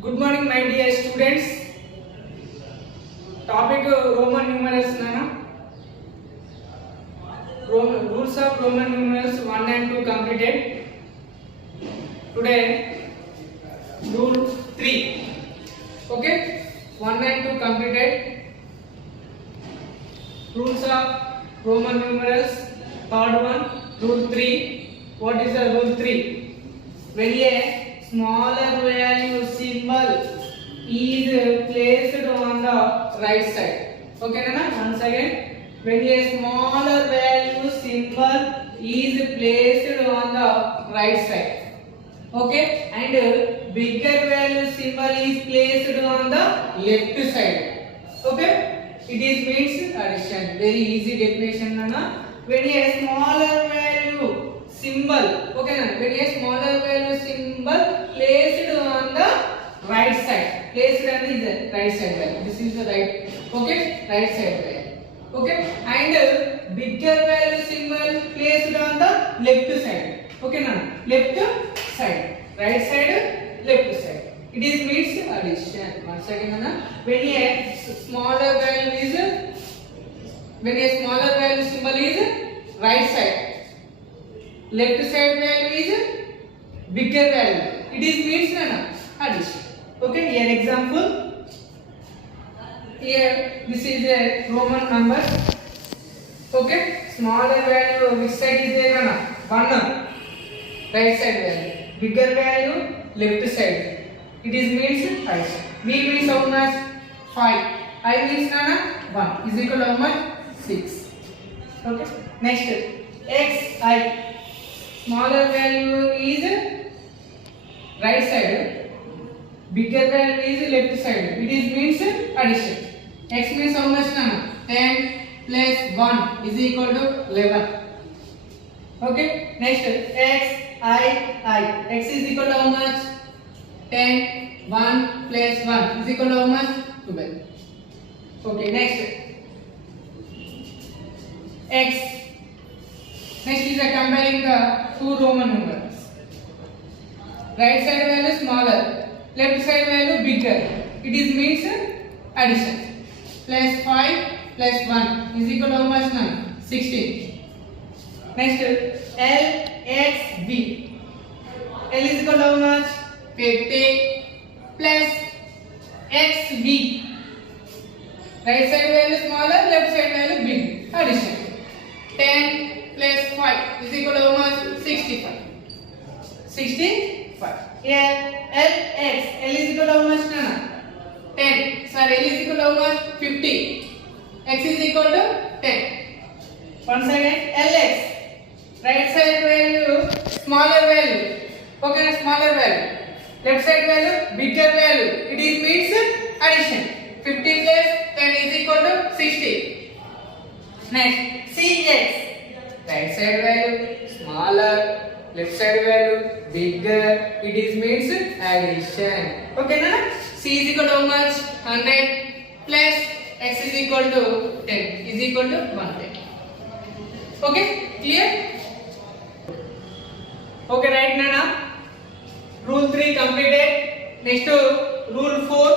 Good morning, my dear students. Topic Roman numerals nana. Rules of Roman numerals 1 and 2 completed. Today, rule 3. Okay, 1 and 2 completed. Rules of Roman numerals. Third one, rule 3. What is the rule 3? When a smaller value symbol is placed on the right side. Okay, Nana? Once again, when a smaller value symbol is placed on the right side. Okay, and bigger value symbol is placed on the left side. Okay, it is means addition. Very easy definition, Nana. When a smaller value symbol, okay, Nana? When a smaller value symbol placed on the right side, placed on the right side value. This is the right, okay, right side value. Okay, and bigger value symbol placed on the left side. Okay, Nana? Left side, right side, left side. It is means addition. Once again, Nana, when a smaller value is, when a smaller value symbol is right side, left side value is bigger value. It is means, Nana, addition. Okay, here example. Here this is a Roman number. Okay, smaller value which side is there, Nana? 1, right side value. Bigger value left side. It is means addition. B means how much? 5. I means, Nana, 1 is equal to how much? 6. Okay. Next, xi. Smaller value is right side. Bigger value is left side. It is means addition. X means how much, Nana? 10 plus 1 is equal to 11. Okay. Next, xi. X is equal to how much? 10, 1 plus 1 is equal to how much? 12. Okay, next. X. Next is comparing the two Roman numerals. Right side value smaller, left side value bigger. It is means addition. Plus 5 plus 1 is equal to how much now? 16. Next, LXB. L is equal to how much? 50 plus XB. Right side value smaller, left side value big. Addition. 10 plus 5 is equal to how much? 65. 65. Here LX. L is equal to how much, Nana? 10. Sorry, L is equal to how much? 50. X is equal to 10. Once again, LX. Right side value smaller value. Okay, smaller value. Left side value bigger value. It is means addition. 50 plus 10 is equal to 60. Next, CX. Right side value smaller, left side value bigger. It is means addition. Okay, na? C is equal to how much? 100 plus X is equal to 10 is equal to 110. Okay, clear? Okay, right, Nana? Rule 3 completed. Next to rule 4.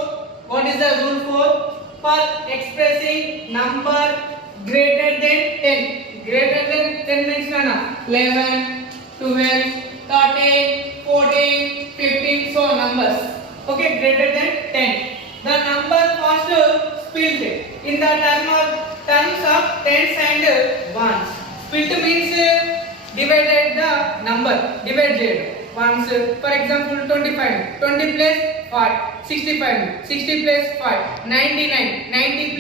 What is the rule 4? For expressing number greater than 10. Greater than 10 means, Nana? 11, 12, 13, 14, 15, so numbers. Okay, greater than 10. The number first split in the terms of tens and ones. Split means divided the number, divided ones. For example, 25, 20 plus 5, 65, 60 plus 5, 99, 90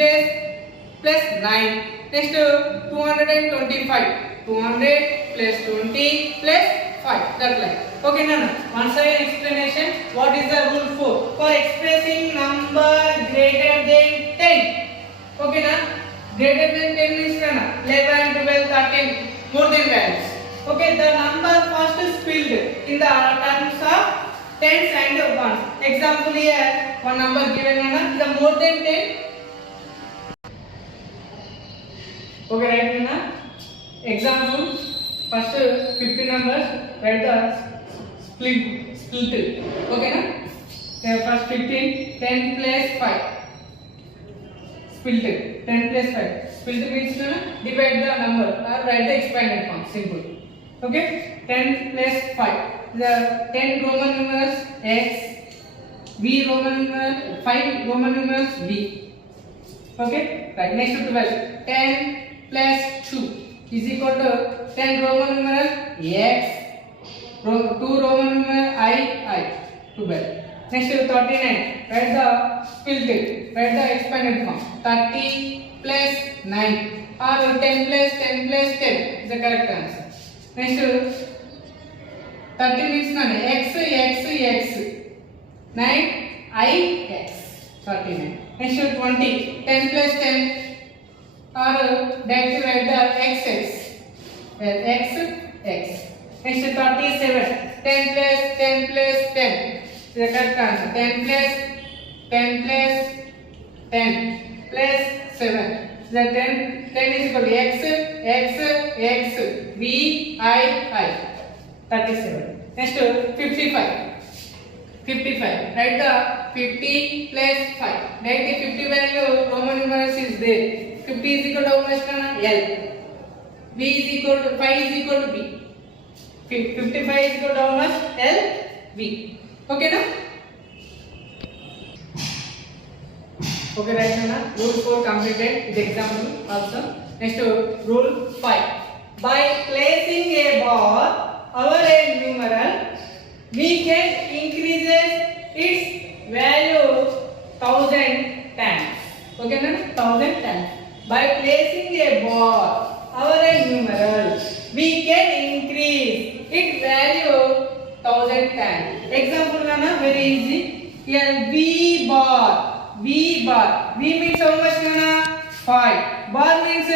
plus 9. Next, 225, 200 plus 20 plus 5. That like. Okay, Nana. Once again explanation. What is the rule 4? For expressing number greater than 10. Okay, Nana. Greater than 10 means, Nana, 11, 12, 13, more than values. Okay, the number first split in the terms of tens and ones. Example here, one number given, Nana, the more than 10. Okay, right, Nana? Example, first 50 numbers, write the split. Okay, na? First 15, 10 plus 5. Split it. 10 plus 5. Split means divide the number or write the expanded form. Simple. Okay. 10 plus 5. The 10 Roman numerals x, v Roman numeral, 5 Roman numerals v. Okay. Right. Next to 12. 10 plus 2 is equal to 10 Roman numeral x, 2 Roman numeral I. 12. Next to 39. Write the split it. Write the expanded form. 30 plus 9 or 10 plus 10 plus 10 is the correct answer. Next to 30 means x. 9 I x. 39. Next to 20. 10 plus 10 or directly write the x. X. Next to 37. 10 plus 10 plus 10. The correct answer. 10 plus 10 plus 7. The 10 is equal to x, v, I. 37. Next to 55. 55. Write the 50 plus 5. Write the 50 value Roman numerals is there. 50 is equal to how much? L. V is equal to 5 is equal to B. 55 is equal to how much? L. V. Okay na? Okay, right now rule 4 completed. This example also. Next to rule 5. By placing a bar over a numeral, we can increase its value 1000 times. Okay na? 1000 times. By placing a bar over a numeral, we can increase its value 1000 times. Example na very easy. Here V bar. V means how much na? 5. Bar means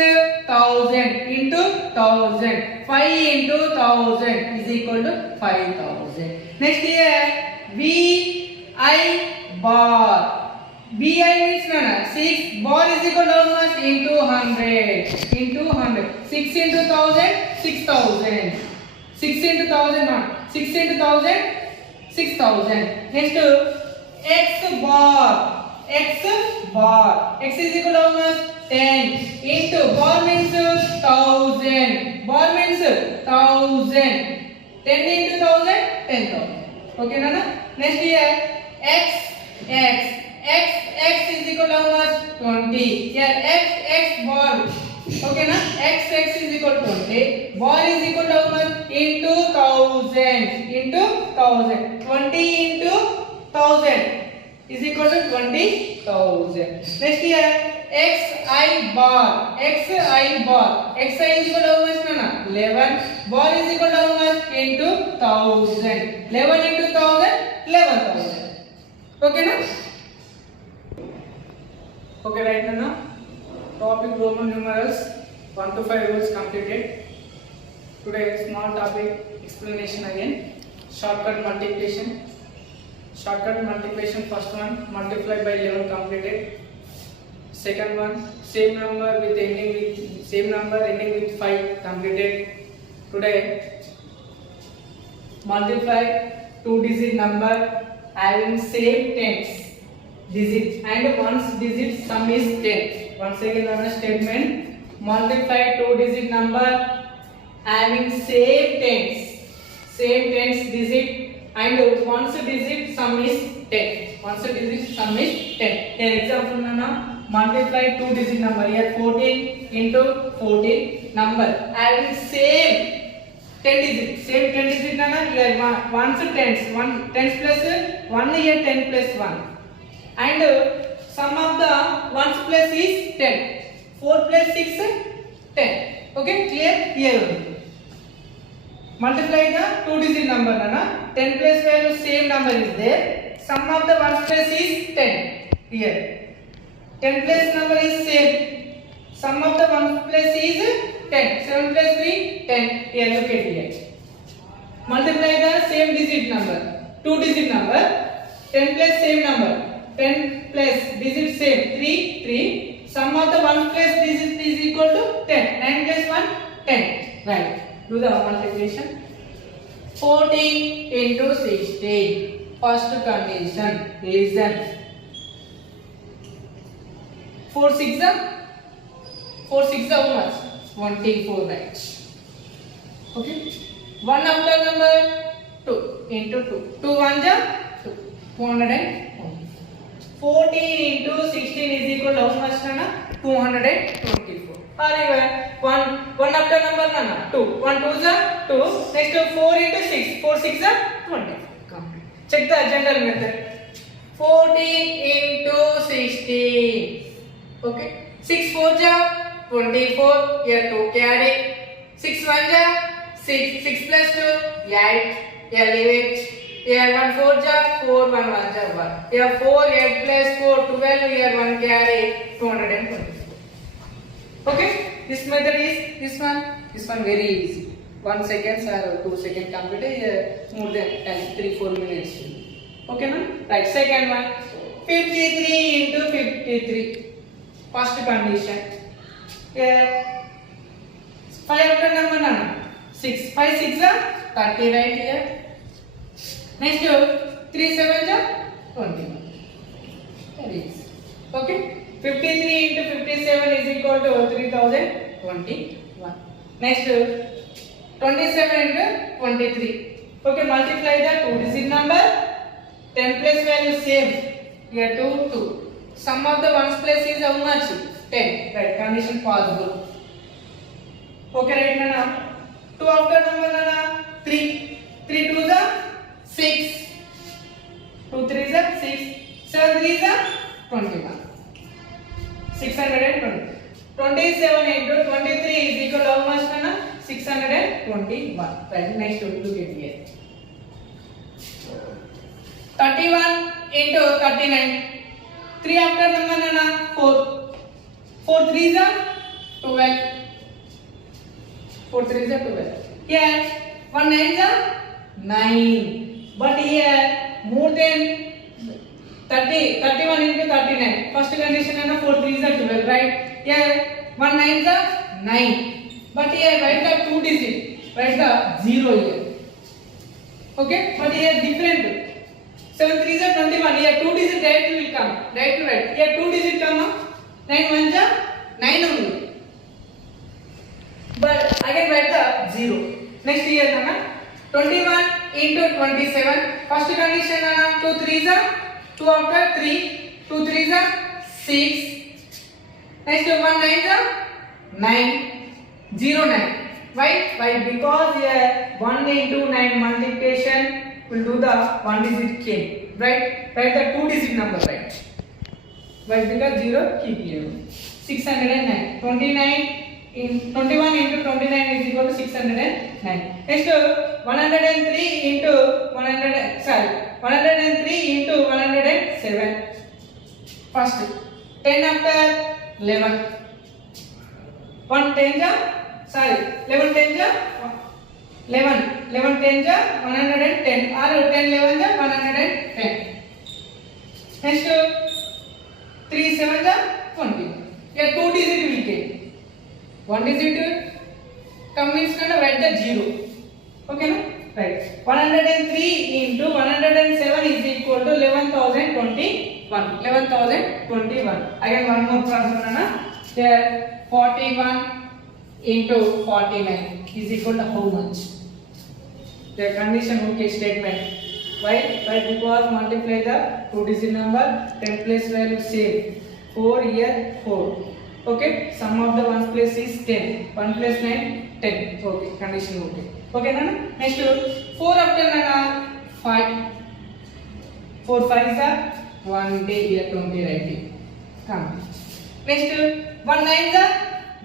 1000 into 1000. 5 into 1000 is equal to 5000. Next here VI bar. VI means na 6. Bar is equal to how much? Into 100. Into 100. 6 into 1000 6000. 6 into 1000 not. 6 into 1000 6000. Next to X bar. X is equal to how much? 10 into bar means 1000. Bar means 1000. 10 into 1000 10,000. Okay na? Next here X is equal to how much? 20. Here X bar. Okay na? X is equal to 20. Bar is equal to how much? Into 1000. Into 1000. 20 into 1000 is equal to 20,000. Next here XI bar. Xi is equal to how much na? 11. Bar is equal to how much? Into 1000. 11 into 1000 11,000. Okay na? Okay, right now topic Roman numerals 1 to 5 rules completed. Today small topic explanation again. Shortcut multiplication. First one multiply by 11 completed. Second one same number ending with 5 completed. Today multiply 2-digit number having same tens digit and one's digit sum is 10. Once again on a statement, multiply 2-digit number having same tens digit and one's digit sum is 10. Here example na multiply 2-digit number. Here 14 into 14 number having same 10 digit na here one's tens plus 1 here 10 plus 1 and sum of the ones plus is 10. 4 plus 6 10. Okay, clear? Here only. Multiply the 2-digit number na 10 plus value same number is there. Sum of the ones plus is 10. Here 10 plus number is same. Sum of the ones plus is 10. 7 plus 3 10. Here look at here. Multiply the same digit number 2-digit number. 10 plus same number. 10 plus digit same 3. Sum of the 1 plus digit is equal to 10. 9 plus 1 10. Right. Do the multiplication. 14 into 16. First condition is then 4 6 how much? 24, right? Okay. 1 after number 2 into 2. 2 1 ja 2. 240. 14 into 16 is equal to how much, Nana? 224. One after number, Nana? 2. 1 2 ja 2. Next 4 into 6. 4 6 ja 20. Complete. Check the general method. 14 into 16. Okay. 6 4 ja 24. Here 2 carry. 6 1 ja 6. 6 plus 2 8. Here leave it. Here 1 4 ja 4. 1 1 ja 1. Here 4 8 plus 4 12. Here 1 carry 224. Okay. This method is this one. This one very easy. 1 seconds or 2 seconds complete. Here more than 3-4 minutes. Okay, no? Right. Second one. 53 into 53. First condition. Here 5 after number, Nana? 6. 5 6 are 30, right here. Next 3 7 are 21. Very easy. Okay. 53 into 57 is equal to 3021. Next 27 into 23. Okay, multiply the 2-digit number. 10 place value same. Here 2 2. Sum of the ones place is how much? 10. Right. Condition possible. Okay, right, Nana? 2 after number, Nana? 3. 3 2s are 6. 2 3s are 6. 7 3s are 21. 620. 27 into 23 is equal to how much, Nana? 621. Right. Next, look at here. 31 into 39. 3 after number, Nana? 4. 4 3s are 12. 4 3s are 12. Here 1 9s are 9. But here more than 31 into 39. First condition is 4 3s are 12, right? Here 1 9s are 9. But here write the 2 digit. Write the 0 here. Okay? But here different. 7 3s are 21. Here 2 digit right will come. Right to right. Here 2 digit come. 9 1s are 9 only. But again write the 0. Next here, Nana. 21 into 27. First condition, Nana. 2 3s are 2 after 3. 2 3s are 6. Next 1 9s are 9. 0 9. Why? Because here 1 into 9 multiplication will do the 1 digit came. Right? Write the 2 digit number, right? Why? Because 0 keep here. 609. 21 into 29 is equal to 609. Next 103 into 103 into 107. First 10 after 11. 1 10 ja 11 10 ja 11 10 ja 110 or 10 11 ja 110. Next 3 7 ja 20. Here 2 digit will take. 1 digit come means write the 0. Okay, no? Right. 103 into 107 is equal to 11,021. 11,021. Again one more problem, Nana. Here 41 into 49 is equal to how much? The condition okay statement. Why? Because multiply the 2 digit number, 10 place value same. 4 here 4. Okay, sum of the ones place is 10. 1 plus 9 10. Okay, condition okay. Okay, Nana. Next 4 after, Nana. 5. 4 5s are 1 day here 20 right here. Come. Next 1 9s are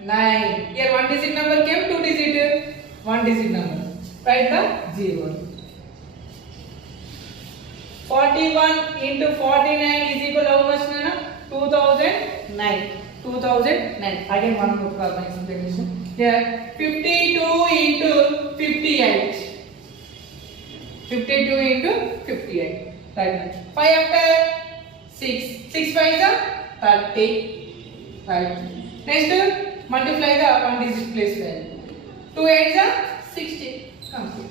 9. Here 1 digit number came, 2 digit 1 digit number. Write the 0. 41 into 49 is equal to how much, Nana? 2009. 2009. Again one more problem simplification. Here 52 into 58. 52 into 58. Right. 5 after 6. 6 5s are 30. Right. Next multiply the 1 digit place value. 2 8s are 60. Complete.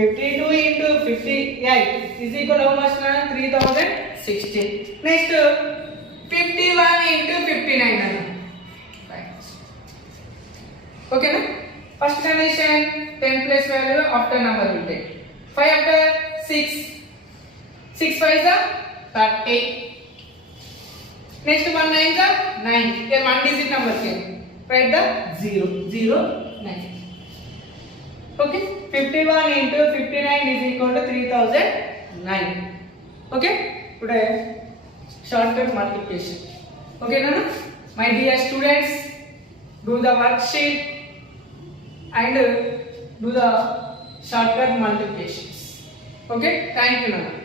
52 into 58 is equal to how much na? 3016. Next 51 into 59 na. Right. Okay na? First condition 10 place value after number will take. 5 after 6. 6 5 is 30. Next 1 9 is 9. Here one digit number came. Write the 0 0 9. Okay, 51 into 59 is equal to 3009. Okay, today shortcut multiplication. Okay, Nana? My dear students, do the worksheet and do the shortcut multiplications. Okay, thank you, Nana.